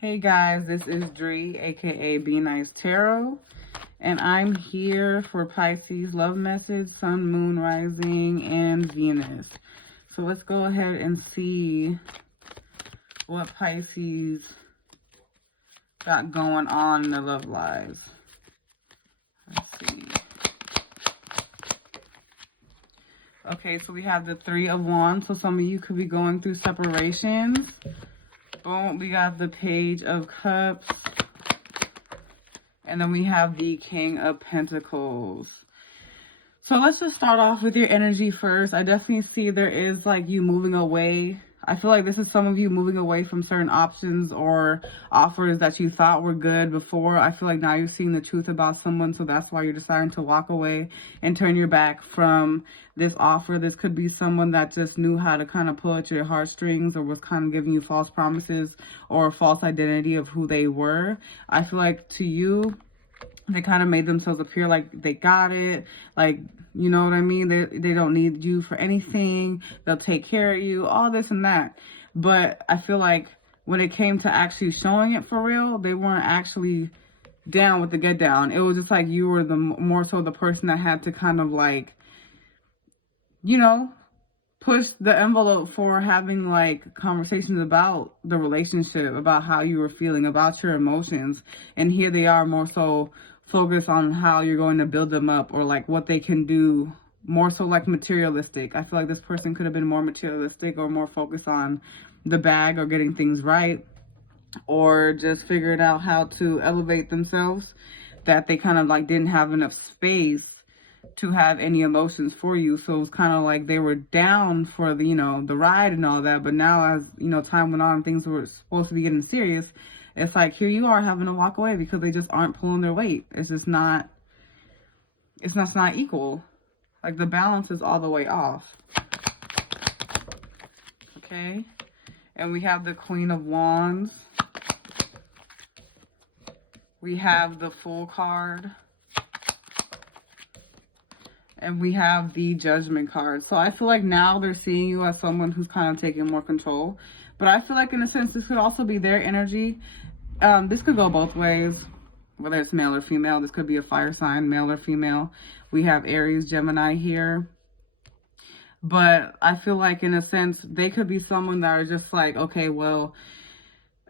Hey guys, this is Dree, aka Be Nice Tarot, and I'm here for Pisces Love Message, Sun, Moon, Rising, and Venus. So let's go ahead and see what Pisces got going on in their love lives. Let's see. Okay, so we have the Three of Wands, so some of you could be going through separations. Boom, we got the Page of Cups. And then we have the King of Pentacles. So let's just start off with your energy first. I definitely see there is like you moving away. I feel like this is some of you moving away from certain options or offers that you thought were good before. I feel like now you're seeing the truth about someone, so that's why you're deciding to walk away and turn your back from this offer. This could be someone that just knew how to kind of pull at your heartstrings or was kind of giving you false promises or a false identity of who they were. I feel like to you, they kind of made themselves appear like they got it, like, you know what I mean? They don't need you for anything. They'll take care of you, all this and that. But I feel like when it came to actually showing it for real, they weren't actually down with the get down. It was just like you were the more so the person that had to kind of like, you know, push the envelope for having like conversations about the relationship, about how you were feeling, about your emotions. And here they are more so focused on how you're going to build them up or like what they can do, more so like materialistic. I feel like this person could have been more materialistic or more focused on the bag or getting things right, or just figured out how to elevate themselves, that they kind of like didn't have enough space to have any emotions for you. So it was kind of like they were down for the, you know, the ride and all that. But now as, you know, time went on, things were supposed to be getting serious. It's like, here you are having to walk away because they just aren't pulling their weight. It's just not, it's not equal. Like the balance is all the way off. Okay. And we have the Queen of Wands. We have the Fool card. And we have the Judgment card. So I feel like now they're seeing you as someone who's kind of taking more control. But I feel like in a sense, this could also be their energy. This could go both ways, whether it's male or female. This could be a fire sign, male or female. We have Aries, Gemini here. But I feel like in a sense, they could be someone that are just like, okay, well,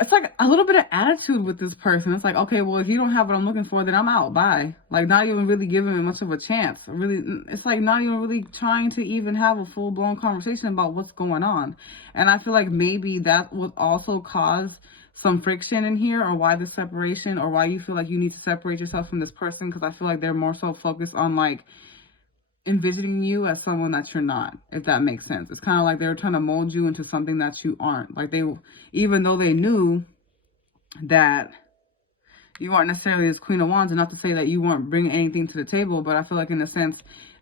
it's like a little bit of attitude with this person. It's like, okay, well, if you don't have what I'm looking for, then I'm out. Bye. Like, not even really giving it much of a chance. Really, it's like not even really trying to even have a full-blown conversation about what's going on. And I feel like maybe that would also cause some friction in here, or why the separation, or why you feel like you need to separate yourself from this person, because I feel like they're more so focused on, like, envisioning you as someone that you're not, if that makes sense. It's kind of like they were trying to mold you into something that you aren't. Like, they, even though they knew that you aren't necessarily this Queen of Wands, and not to say that you weren't bringing anything to the table, but I feel like in a sense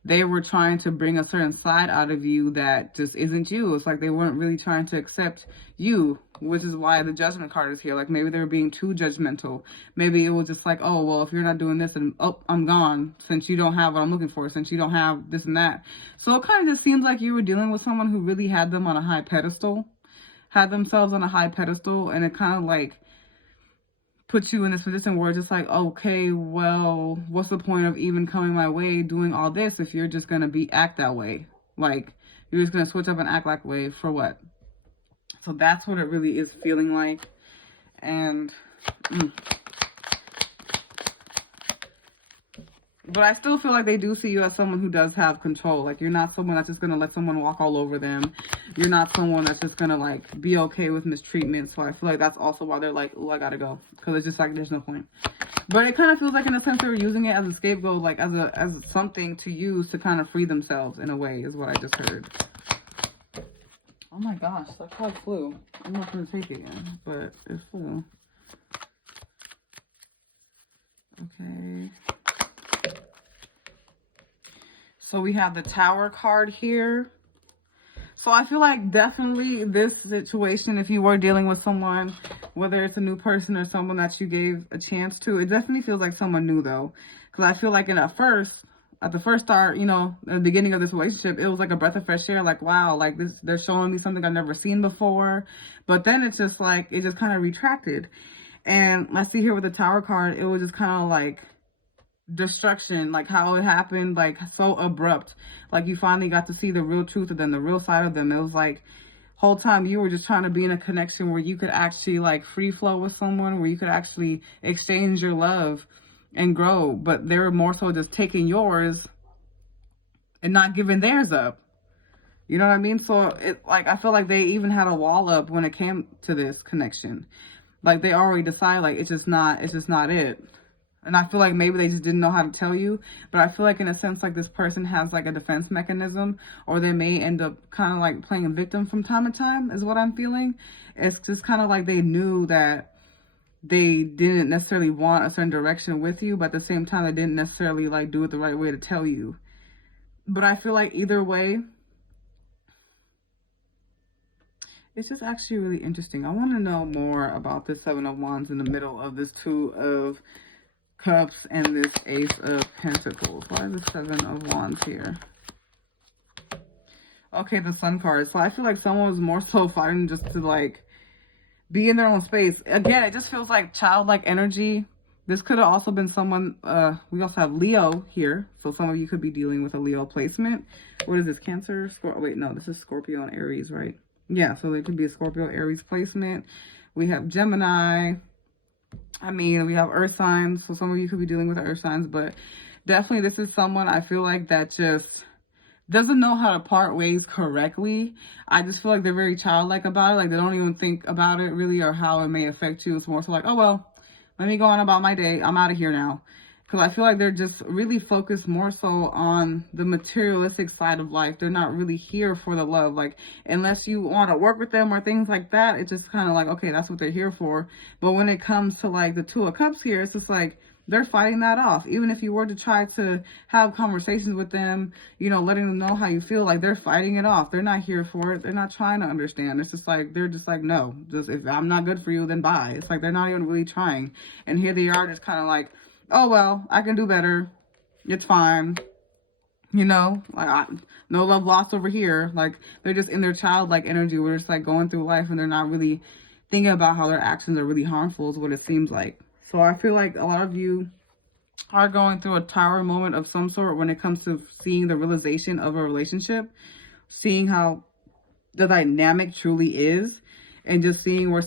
they were trying to bring a certain side out of you that just isn't you. It's like they weren't really trying to accept you, which is why the Judgment card is here. Like, maybe they were being too judgmental. Maybe it was just like, oh, well, if you're not doing this, then, oh, I'm gone, since you don't have what I'm looking for, since you don't have this and that. So it kind of just seems like you were dealing with someone who really had them on a high pedestal, had themselves on a high pedestal, and it kind of like put you in this position where it's just like, okay, well, what's the point of even coming my way doing all this if you're just gonna act that way? Like, you're just gonna switch up and act that way for what? So that's what it really is feeling like. And but I still feel like they do see you as someone who does have control. Like, you're not someone that's just gonna let someone walk all over them. You're not someone that's just gonna like be okay with mistreatment. So I feel like that's also why they're like, oh, I gotta go, because it's just like there's no point. But it kind of feels like in a sense they're using it as a scapegoat, like as something to use to kind of free themselves in a way, is what I just heard. Oh my gosh, that card flew. I'm not gonna take it again, but it flew. Okay. So we have the Tower card here. So I feel like definitely this situation, if you were dealing with someone, whether it's a new person or someone that you gave a chance to, it definitely feels like someone new though. Because I feel like at first, at the first start, you know, at the beginning of this relationship, it was like a breath of fresh air. Like, wow, like this, they're showing me something I've never seen before. But then it's just like, it just kind of retracted. And I see here with the Tower card, it was just kind of like destruction, like how it happened, like so abrupt. Like you finally got to see the real truth of them, the real side of them. It was like whole time you were just trying to be in a connection where you could actually like free flow with someone, where you could actually exchange your love and grow, but they were more so just taking yours and not giving theirs up. You know what I mean? So it, like, I feel like they even had a wall up when it came to this connection. Like they already decided, like, it's just not it. And I feel like maybe they just didn't know how to tell you. But I feel like in a sense, like this person has like a defense mechanism, or they may end up kind of like playing a victim from time to time is what I'm feeling. It's just kind of like they knew that they didn't necessarily want a certain direction with you, but at the same time, they didn't necessarily like do it the right way to tell you. But I feel like either way, it's just actually really interesting. I want to know more about this Seven of Wands in the middle of this Two of Cups and this Ace of Pentacles. Why is the Seven of Wands here? Okay, the Sun card. So I feel like someone was more so fighting just to like be in their own space. Again, it just feels like childlike energy. This could have also been someone, we also have Leo here. So some of you could be dealing with a Leo placement. What is this, Cancer? Wait, no, this is Scorpio and Aries, right? Yeah, so there could be a Scorpio Aries placement. We have Gemini. I mean, we have earth signs. So some of you could be dealing with earth signs, but definitely this is someone I feel like that just doesn't know how to part ways correctly. I just feel like they're very childlike about it. Like they don't even think about it really or how it may affect you. It's more so like, oh, well, let me go on about my day. I'm out of here now. Because I feel like they're just really focused more so on the materialistic side of life. They're not really here for the love. Like, unless you want to work with them or things like that, it's just kind of like, okay, that's what they're here for. But when it comes to like the Two of Cups here, it's just like, they're fighting that off. Even if you were to try to have conversations with them, you know, letting them know how you feel, like they're fighting it off. They're not here for it. They're not trying to understand. It's just like, they're just like, no, just if I'm not good for you, then bye. It's like, they're not even really trying. And here they are just kind of like, oh, well, I can do better. It's fine. You know, like no love lost over here. Like they're just in their childlike energy. We're just like going through life and they're not really thinking about how their actions are really harmful is what it seems like. So I feel like a lot of you are going through a tower moment of some sort when it comes to seeing the realization of a relationship, seeing how the dynamic truly is, and just seeing where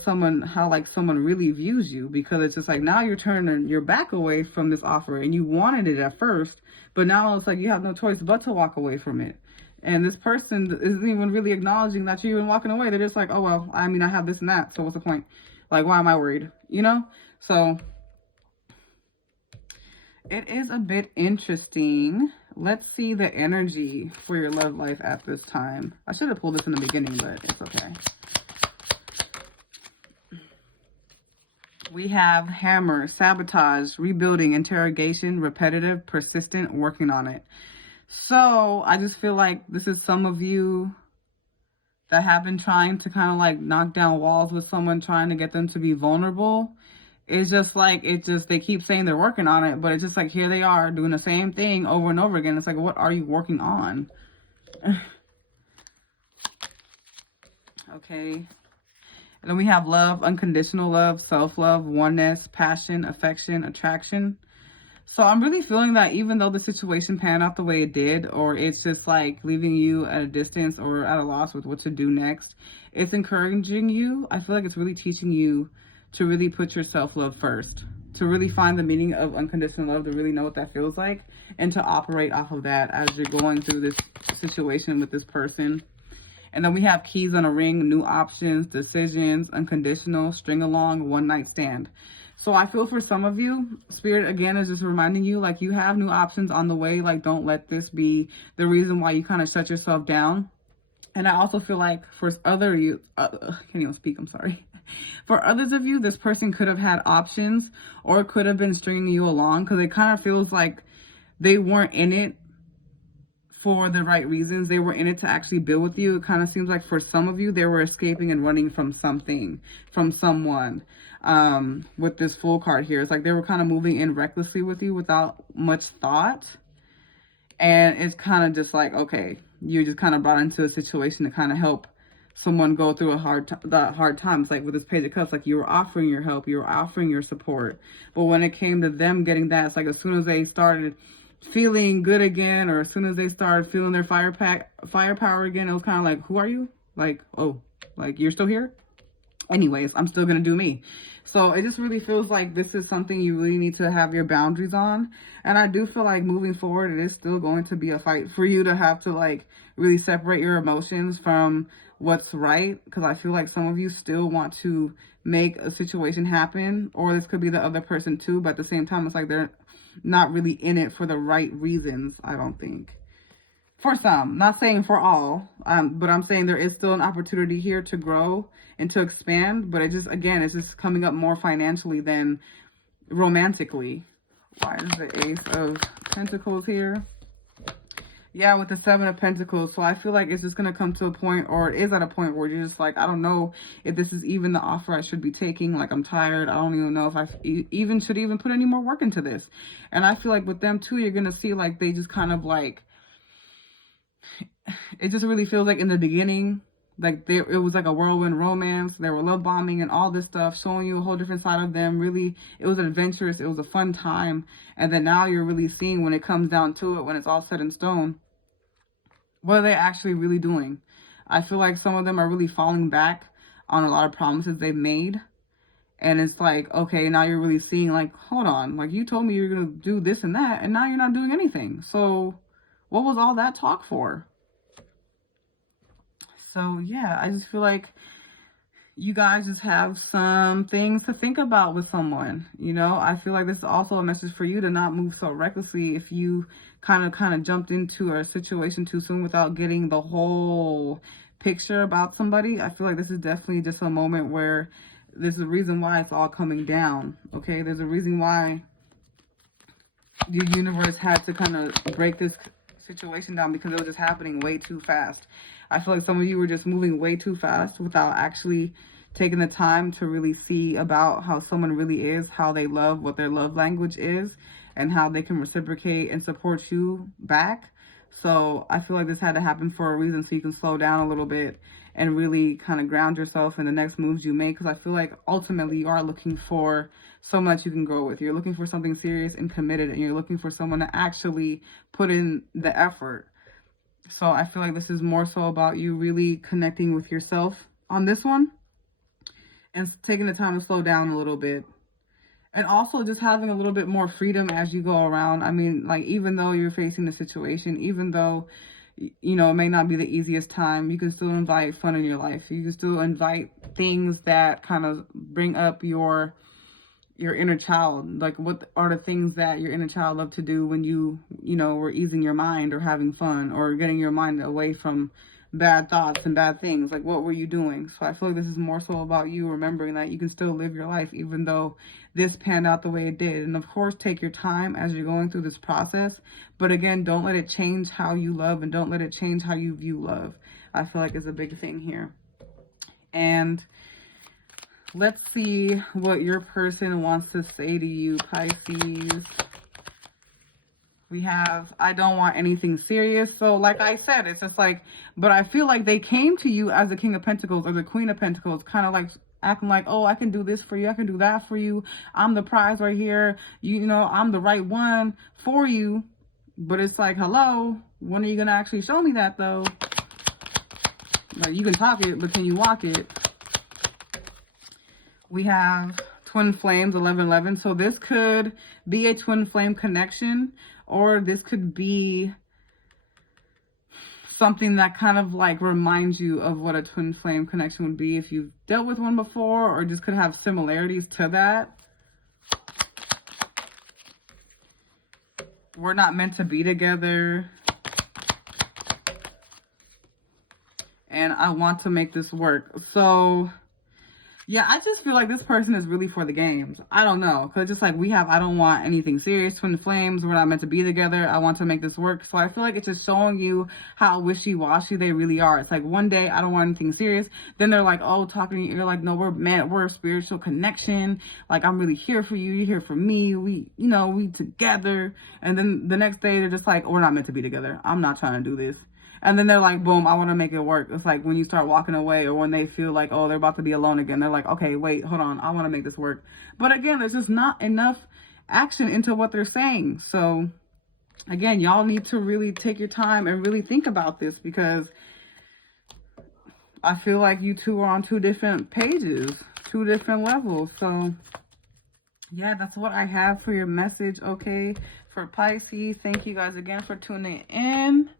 how like someone really views you, because it's just like now you're turning your back away from this offer and you wanted it at first, but now it's like you have no choice but to walk away from it. And this person isn't even really acknowledging that you're even walking away. They're just like, oh, well, I mean, I have this and that, so what's the point? Like, why am I worried? You know? So it is a bit interesting. Let's see the energy for your love life at this time. I should have pulled this in the beginning, but it's okay. We have hammer, sabotage, rebuilding, interrogation, repetitive, persistent, working on it. So I just feel like this is some of you that have been trying to kind of like knock down walls with someone, trying to get them to be vulnerable. It's just like, they keep saying they're working on it, but it's just like, here they are doing the same thing over and over again. It's like, what are you working on? Okay. And then we have love, unconditional love, self-love, oneness, passion, affection, attraction. So I'm really feeling that even though the situation panned out the way it did, or it's just like leaving you at a distance or at a loss with what to do next, it's encouraging you. I feel like it's really teaching you to really put your self-love first, to really find the meaning of unconditional love, to really know what that feels like, and to operate off of that as you're going through this situation with this person. And then we have keys on a ring, new options, decisions, unconditional, string along, one night stand. So I feel for some of you, Spirit, again, is just reminding you, like, you have new options on the way. Like, don't let this be the reason why you kind of shut yourself down. And I also feel like for other you, I can't even speak, I'm sorry. For others of you, this person could have had options or could have been stringing you along, because it kind of feels like they weren't in it for the right reasons. They were in it to actually build with you. It kind of seems like for some of you, they were escaping and running from something, from someone. With this Fool card here, it's like they were kind of moving in recklessly with you without much thought. And it's kind of just like, okay, you're just kind of brought into a situation to kind of help someone go through the hard times. Like with this Page of Cups, like you were offering your help, you were offering your support. But when it came to them getting that, it's like as soon as they started feeling good again, or as soon as they started feeling their firepower again, it was kind of like, who are you? Like, oh, like you're still here? Anyways, I'm still gonna do me. So it just really feels like this is something you really need to have your boundaries on. And I do feel like moving forward, it is still going to be a fight for you to have to like really separate your emotions from what's right. Because I feel like some of you still want to make a situation happen, or this could be the other person too. But at the same time, it's like they're not really in it for the right reasons, I don't think. For some, not saying for all, but I'm saying there is still an opportunity here to grow and to expand, but it just, again, it's just coming up more financially than romantically. Why is the Ace of Pentacles here? Yeah, with the Seven of Pentacles. So I feel like it's just going to come to a point, or it is at a point where you're just like, I don't know if this is even the offer I should be taking. Like, I'm tired. I don't even know if I even should even put any more work into this. And I feel like with them too, you're going to see like they just kind of like, it just really feels like in the beginning, like it was like a whirlwind romance. They were love bombing and all this stuff, showing you a whole different side of them. Really, it was adventurous. It was a fun time. And then now you're really seeing, when it comes down to it, when it's all set in stone, what are they actually really doing? I feel like some of them are really falling back on a lot of promises they've made. And it's like, okay, now you're really seeing like, hold on, like you told me you're going to do this and that, and now you're not doing anything. So what was all that talk for? So yeah, I just feel like you guys just have some things to think about with someone. You know, I feel like this is also a message for you to not move so recklessly. If you kind of jumped into a situation too soon without getting the whole picture about somebody, I feel like this is definitely just a moment where there's a reason why it's all coming down. Okay, there's a reason why the universe had to kind of break this situation down, because it was just happening way too fast. I feel like some of you were just moving way too fast without actually taking the time to really see about how someone really is, how they love, what their love language is, and how they can reciprocate and support you back. So I feel like this had to happen for a reason, so you can slow down a little bit and really kind of ground yourself in the next moves you make. Because I feel like ultimately you are looking for someone that you can grow with. You're looking for something serious and committed, and you're looking for someone to actually put in the effort. So I feel like this is more so about you really connecting with yourself on this one and taking the time to slow down a little bit. And also just having a little bit more freedom as you go around. I mean, like, even though you're facing the situation, even though, you know, it may not be the easiest time, you can still invite fun in your life. You can still invite things that kind of bring up your inner child. Like, what are the things that your inner child loved to do when you know, were easing your mind or having fun or getting your mind away from bad thoughts and bad things? Like, what were you doing? So I feel like this is more so about you remembering that you can still live your life even though this panned out the way it did. And of course, take your time as you're going through this process. But again, don't let it change how you love, and don't let it change how you view love. I feel like it's a big thing here. And let's see what your person wants to say to you, Pisces. We have, I don't want anything serious. So like I said, it's just like, but I feel like they came to you as the King of Pentacles or the Queen of Pentacles, kind of like acting like, oh, I can do this for you. I can do that for you. I'm the prize right here. You know, I'm the right one for you. But it's like, hello, when are you going to actually show me that though? Like, you can talk it, but can you walk it? We have twin flames, 1111. So this could be a twin flame connection, or this could be something that kind of like reminds you of what a twin flame connection would be if you've dealt with one before, or just could have similarities to that. We're not meant to be together, and I want to make this work. So Yeah, I just feel like this person is really for the games. I don't know. Because just like I don't want anything serious, twin flames. We're not meant to be together. I want to make this work. So I feel like it's just showing you how wishy-washy they really are. It's like one day, I don't want anything serious. Then they're like, oh, talking to you. You're like, no, we're a spiritual connection. Like, I'm really here for you. You're here for me. We together. And then the next day, they're just like, we're not meant to be together. I'm not trying to do this. And then they're like, boom, I want to make it work. It's like when you start walking away or when they feel like, oh, they're about to be alone again. They're like, okay, wait, hold on. I want to make this work. But again, there's just not enough action into what they're saying. So again, y'all need to really take your time and really think about this because I feel like you two are on two different pages, two different levels. So yeah, that's what I have for your message. Okay. For Pisces, thank you guys again for tuning in.